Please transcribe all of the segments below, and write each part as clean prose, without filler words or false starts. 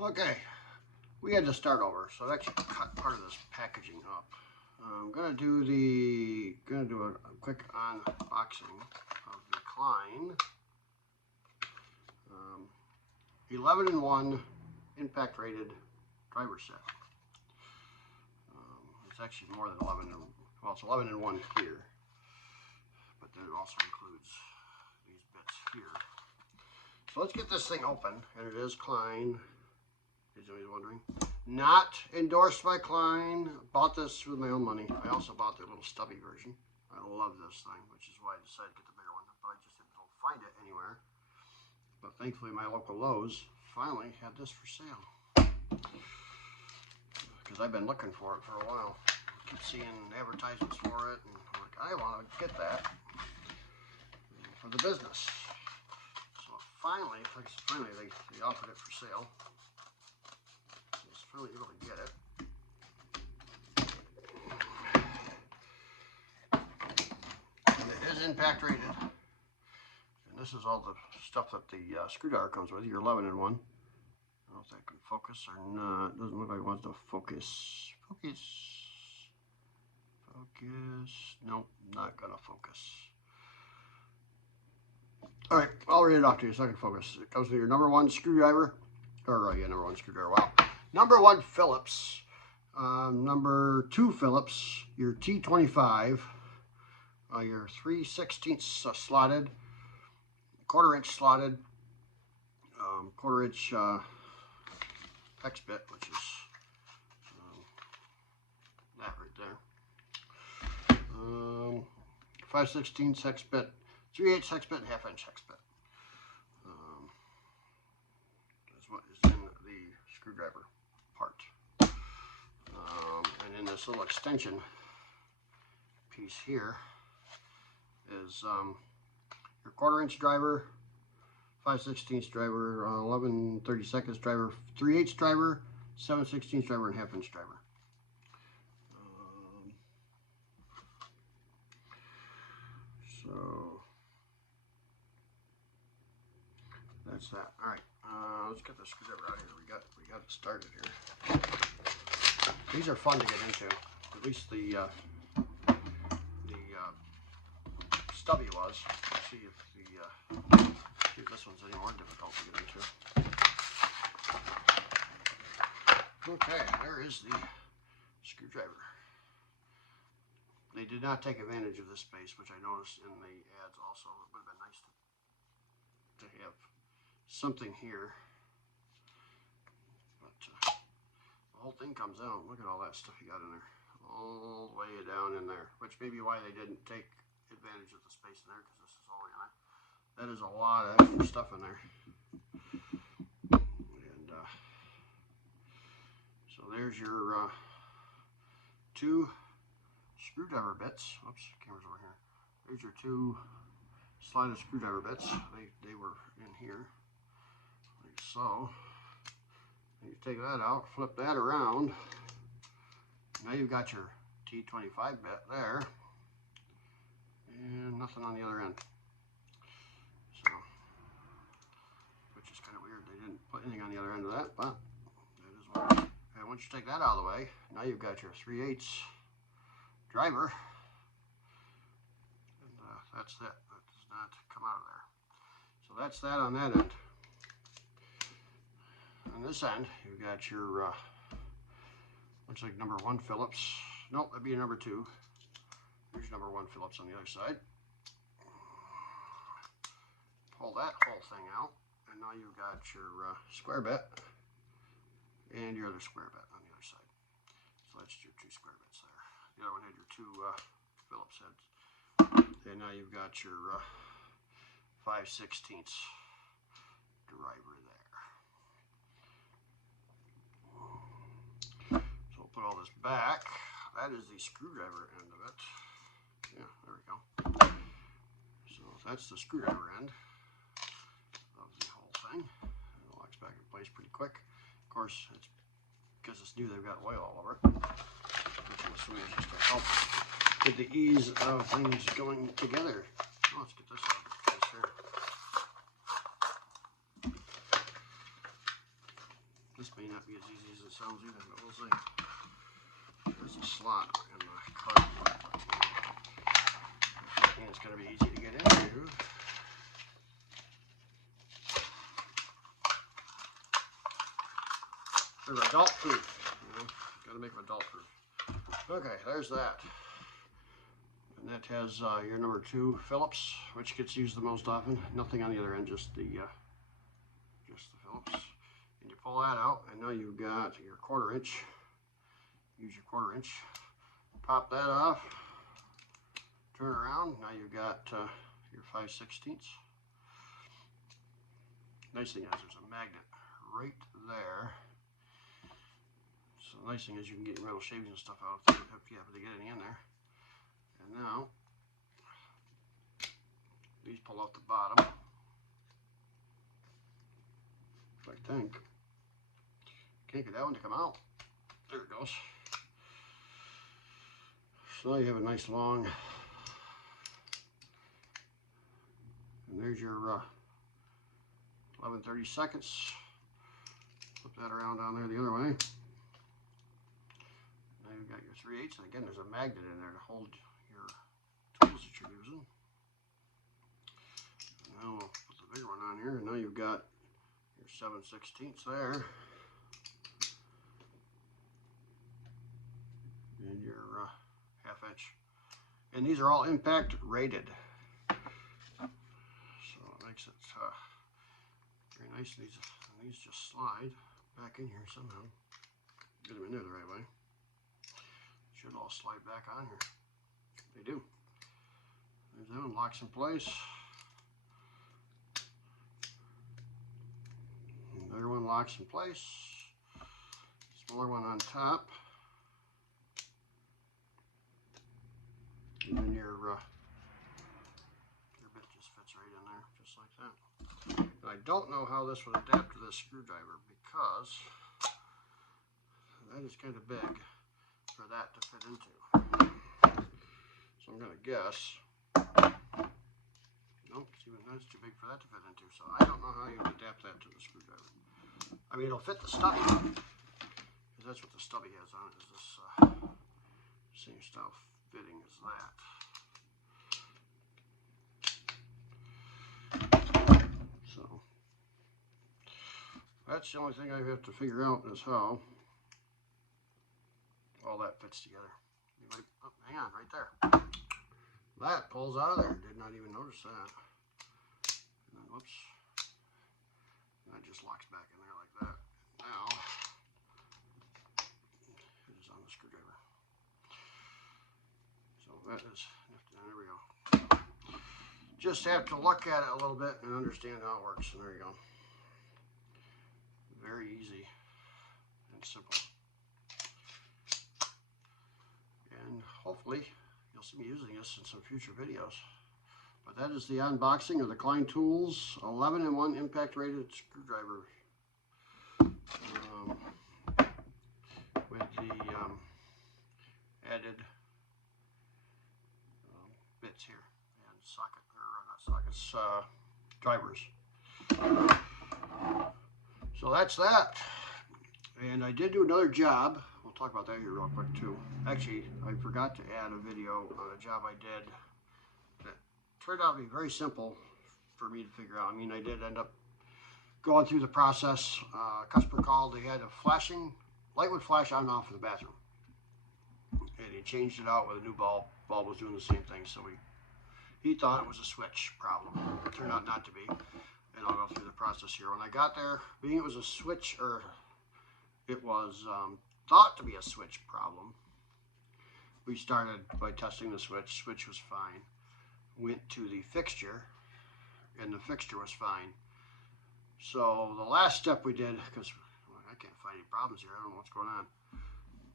Okay, we had to start over, so I've actually cut part of this packaging up. I'm gonna do a quick unboxing of the Klein 11-in-1 impact rated driver set. It's actually more than 11 in, well, it's 11-in-1 here, but then it also includes these bits here. So let's get this thing open, and it is Klein. Is anyone wondering? Not endorsed by Klein. Bought this with my own money. I also bought their little stubby version. I love this thing, which is why I decided to get the bigger one, but I just didn't find it anywhere. But thankfully my local Lowe's finally had this for sale, because I've been looking for it for a while. I keep seeing advertisements for it, and I'm like, I want to get that for the business. So finally they offered it for sale. Really able to get it. And it is impact rated. And this is all the stuff that the screwdriver comes with. Your 11-in-1. I don't know if that can focus or not. It doesn't look like it wants to focus. Focus. Nope, not gonna focus. Alright, I'll read it off to you so I can focus. It comes with your number 1 screwdriver. Or number 1 screwdriver. Wow. Number 1 Phillips, number 2 Phillips, your T25, your 3/16 slotted, 1/4 inch slotted, 1/4 inch hex bit, which is that right there. 5/16 hex bit, 3/8 hex bit, and 1/2 inch hex bit. That's what is in the screwdriver part. And in this little extension piece here is your 1/4 inch driver, 5/16 driver, 11/32 driver, 3/8 driver, 7/16 driver, and 1/2 inch driver. So that's that. All right, let's get the screwdriver out of here. We got it started here. These are fun to get into. At least the stubby was. Let's see if this one's any more difficult to get into. Okay, there is the screwdriver. They did not take advantage of this space, which I noticed in the ads also. It would have been nice to have something here. But the whole thing comes out. Look at all that stuff you got in there. All the way down in there. Which may be why they didn't take advantage of the space in there, because this is all in there. That is a lot of extra stuff in there. And so there's your 2 screwdriver bits. Oops, camera's over here. There's your 2 slided screwdriver bits. They were in here, like so. And you take that out, flip that around. Now you've got your T25 bit there, and nothing on the other end. So, which is kind of weird. They didn't put anything on the other end of that, but that is what it is. And once you take that out of the way, now you've got your 3/8 driver, and that's it. That does not come out of there. So that's that on that end. On this end, you've got your looks like number 1 Phillips. Nope, that'd be a number 2. Here's number 1 Phillips on the other side. Pull that whole thing out, and now you've got your square bit and your other square bit on the other side. So that's your 2 square bits there. The other one had your 2 Phillips heads. And now you've got your 5/16 driver there. So we'll put all this back. That is the screwdriver end of it. Yeah, there we go. So that's the screwdriver end of the whole thing. It locks back in place pretty quick. Of course, it's because it's new, they've got oil all over it, which I'm assuming is just to help with the ease of things going together. Oh, let's get this out of place here. This may not be as easy as it sounds either, but we'll see. There's a slot in the cardboard, and it's going to be easy to get into. They're adult proof, you know, got to make them adult proof. Okay, there's that. And that has your number 2 Phillips, which gets used the most often. Nothing on the other end, just the Phillips. And you pull that out, and now you've got your 1/4 inch. Use your 1/4 inch. Pop that off. Turn around. Now you've got your 5/16. Nice thing is there's a magnet right there. So the nice thing is you can get your metal shavings and stuff out if you happen to get any in there. And now these pull out the bottom. I think. Can't get that one to come out. There it goes. So now you have a nice long, and there's your 11/32. Flip that around down there the other way. Now you've got your 3/8, and again there's a magnet in there to hold your tools that you're using. And now we'll put the bigger one on here, and now you've got your 7/16 there. And your 1/2 inch. And these are all impact rated. So it makes it very nice. These just slide back in here somehow. Get them in there the right way. Should all slide back on here. They do. There's that one, locks in place. Another one locks in place. Smaller one on top. And then your bit just fits right in there, just like that. And I don't know how this would adapt to this screwdriver because that is kind of big for that to fit into. So I'm going to guess. Nope, even that's too big for that to fit into. So I don't know how you would adapt that to the screwdriver. I mean, it'll fit the stubby, because that's what the stubby has on it, is this same style fitting as that. So that's the only thing I have to figure out is how all that fits together. Oh, hang on, right there. That pulls out of there. Did not even notice that. And then, whoops. And that just locks back in there like that. Now it is on the screwdriver. So that is nifty. There we go. Just have to look at it a little bit and understand how it works. And there you go. Very easy and simple. And hopefully you'll see me using this in some future videos. But that is the unboxing of the Klein Tools 11-in-1 impact rated screwdriver with the added bits here and socket, or not sockets, drivers. So that's that. And I did do another job. We'll talk about that here real quick too. Actually, I forgot to add a video on a job I did that turned out to be very simple for me to figure out. I mean, I did end up going through the process. Customer called, they had a flashing, light would flash on and off in the bathroom. And he changed it out with a new bulb. Bulb was doing the same thing, so he thought it was a switch problem. It turned out not to be. And I'll go through the process here. When I got there, being it was a switch, or it was thought to be a switch problem, we started by testing the switch. Switch was fine. Went to the fixture, and the fixture was fine. So the last step we did, because I can't find any problems here, I don't know what's going on.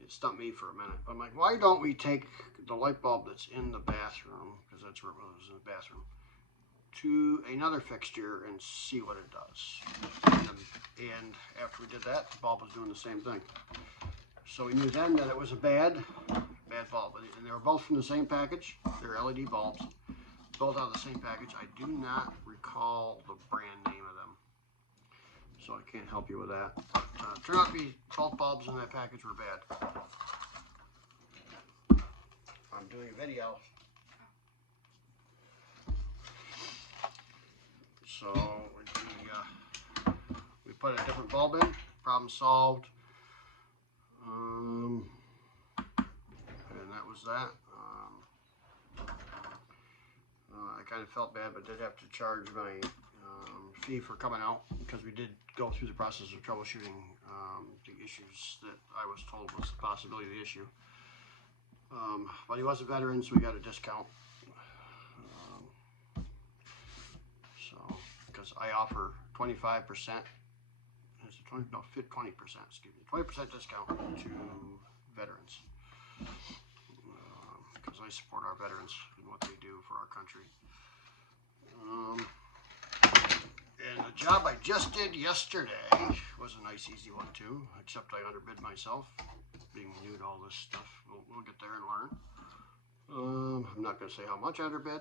It stumped me for a minute. I'm like, why don't we take the light bulb that's in the bathroom, because that's where it was, in the bathroom, to another fixture and see what it does. And after we did that, the bulb was doing the same thing. So we knew then that it was a bad bulb. And they were both from the same package. They're LED bulbs, both out of the same package. I do not recall the brand name of them, so I can't help you with that. turned out to be both bulbs in that package were bad. I'm doing a video. So we put a different bulb in, problem solved. And that was that. I kind of felt bad, but did have to charge my fee for coming out because we did go through the process of troubleshooting the issues that I was told was the possibility of the issue. But he was a veteran, so we got a discount. Because I offer 25%, is it 20? No, 20%, excuse me, 20% discount to veterans. Because I support our veterans and what they do for our country. And the job I just did yesterday was a nice, easy one too, except I underbid myself. Being new to all this stuff, we'll get there and learn. I'm not going to say how much I underbid,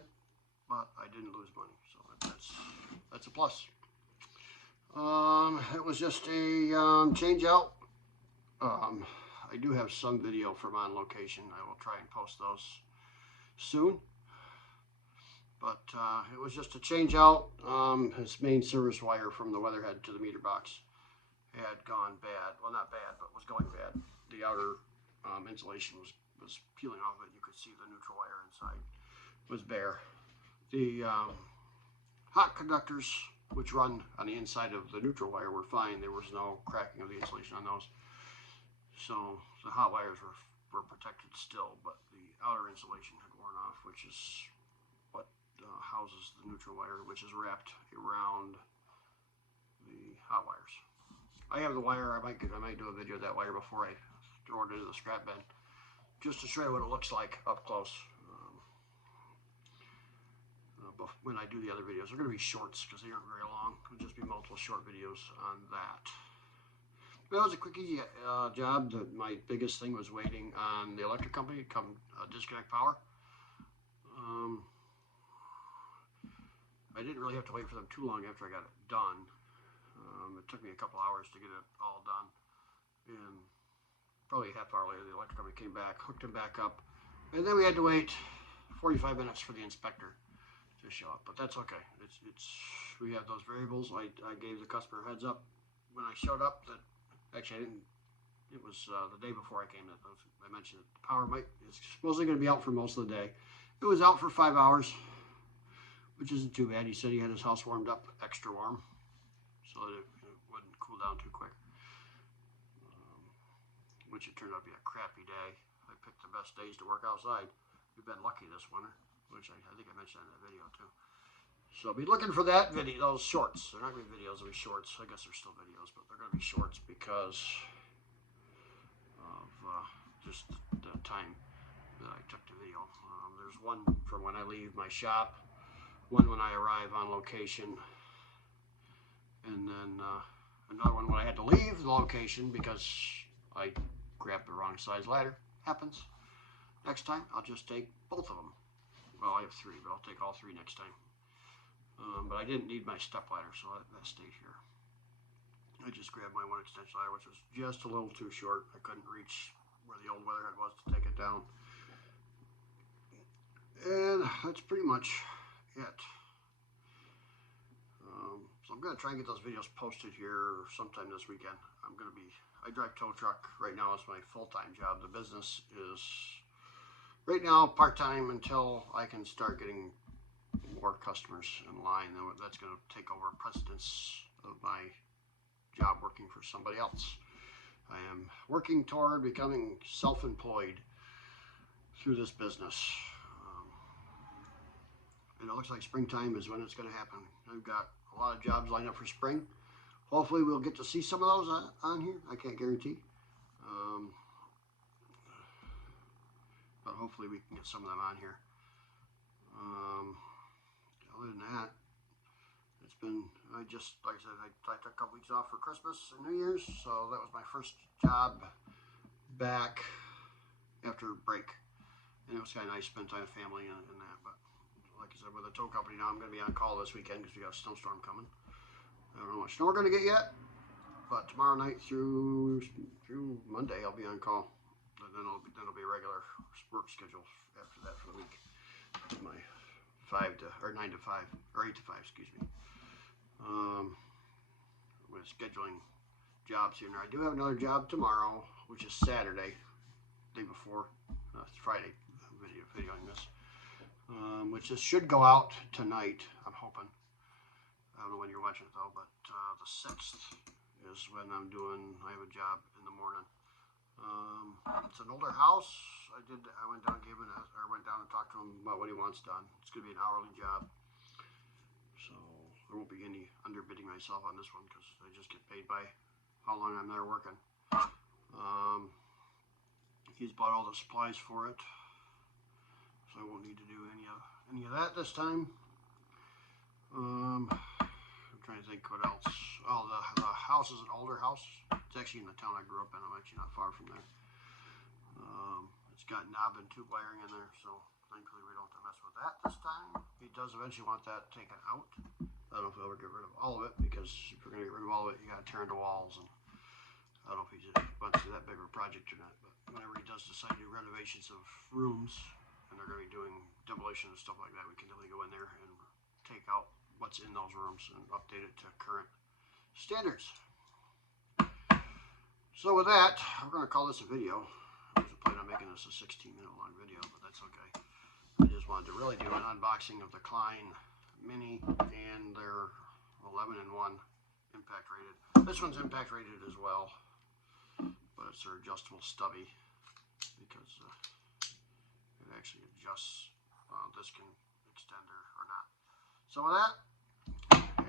but I didn't lose money, so that's a plus. It was just a change out. I do have some video from on location. I will try and post those soon. But it was just a change out. His main service wire from the weatherhead to the meter box had gone bad. Well, not bad, but was going bad. The outer insulation was peeling off it. You could see the neutral wire inside was bare. The hot conductors, which run on the inside of the neutral wire, were fine. There was no cracking of the insulation on those. So the hot wires were protected still, but the outer insulation had worn off, which is what houses the neutral wire, which is wrapped around the hot wires. I have the wire. I might do a video of that wire before I throw it into the scrap bin, just to show you what it looks like up close. When I do the other videos, they're going to be shorts because they aren't very long. It'll just be multiple short videos on that. But it was a quick, easy job. My biggest thing was waiting on the electric company to come disconnect power. I didn't really have to wait for them too long after I got it done. It took me a couple hours to get it all done. And probably a half hour later, the electric company came back, hooked them back up. And then we had to wait 45 minutes for the inspector to show up, but that's okay. We have those variables. I gave the customer a heads up when I showed up that actually I didn't. It was the day before I came that I mentioned that the power is supposedly going to be out for most of the day. It was out for 5 hours, which isn't too bad. He said he had his house warmed up extra warm so that it wouldn't cool down too quick, which it turned out to be a crappy day. I picked the best days to work outside. We've been lucky this winter, which I think I mentioned in that video too. So I'll be looking for that video, those shorts. They're not going to be videos, they'll be shorts. I guess they're still videos, but they're going to be shorts because of just the time that I took the video. There's one from when I leave my shop, one when I arrive on location, and then another one when I had to leave the location because I grabbed the wrong size ladder. Happens. Next time, I'll just take both of them. Well, I have 3, but I'll take all 3 next time. But I didn't need my step ladder, so that stayed here. I just grabbed my one extension ladder, which was just a little too short. I couldn't reach where the old weatherhead was to take it down. And that's pretty much it. So I'm going to try and get those videos posted here sometime this weekend. I drive tow truck right now. It's my full-time job. The business is right now part-time until I can start getting more customers in line. That's going to take over precedence of my job working for somebody else. I am working toward becoming self-employed through this business. And it looks like springtime is when it's going to happen. I've got a lot of jobs lined up for spring. Hopefully we'll get to see some of those on here. I can't guarantee. But hopefully we can get some of them on here. Other than that, it's been, like I said, I took a couple weeks off for Christmas and New Year's, so that was my first job back after break. And it was kind of nice to spend time with family and that, but like I said, with the tow company now, I'm going to be on call this weekend because we got a snowstorm coming. I don't know how much snow we're going to get yet, But tomorrow night through Monday, I'll be on call. And then it'll be a regular work schedule after that for the week. My 9 to 5 or 8 to 5, excuse me. With scheduling jobs here. Now I do have another job tomorrow, which is Saturday, day before, Friday. Videoing this, which should go out tonight. I'm hoping. I don't know when you're watching it though, but the 6th is when I have a job in the morning. It's an older house. I went down and talked to him about what he wants done. It's going to be an hourly job, so there won't be any underbidding myself on this one because I just get paid by how long I'm there working. He's bought all the supplies for it, so I won't need to do any of that this time. I'm trying to think what else. Oh, the house is an older house. It's actually in the town I grew up in. I'm actually not far from there. It's got knob and tube wiring in there, so thankfully we don't have to mess with that this time. He does eventually want that taken out. I don't know if he'll ever get rid of all of it, because if you're going to get rid of all of it, you got to tear into walls, and I don't know if he wants to do that big of a project or not. But whenever he does decide to do renovations of rooms, and they're going to be doing demolition and stuff like that, we can definitely go in there and take out what's in those rooms and update it to current standards. So with that, we're going to call this a video. I was planning on making this a 16-minute long video, but that's okay. I just wanted to really do an unboxing of the Klein Mini and their 11-in-1 impact rated. This one's impact rated as well, but it's their adjustable stubby, because it actually adjusts. This can extend or not. So with that,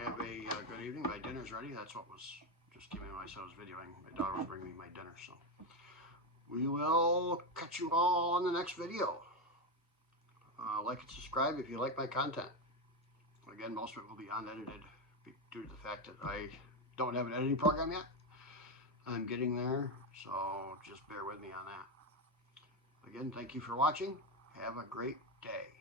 have a good evening. My dinner's ready. That's what was just giving me when I said I was videoing. My daughter was bringing me my dinner, so we will catch you all on the next video. Like and subscribe if you like my content. Again, most of it will be unedited due to the fact that I don't have an editing program yet. I'm getting there, so just bear with me on that. Again, thank you for watching. Have a great day.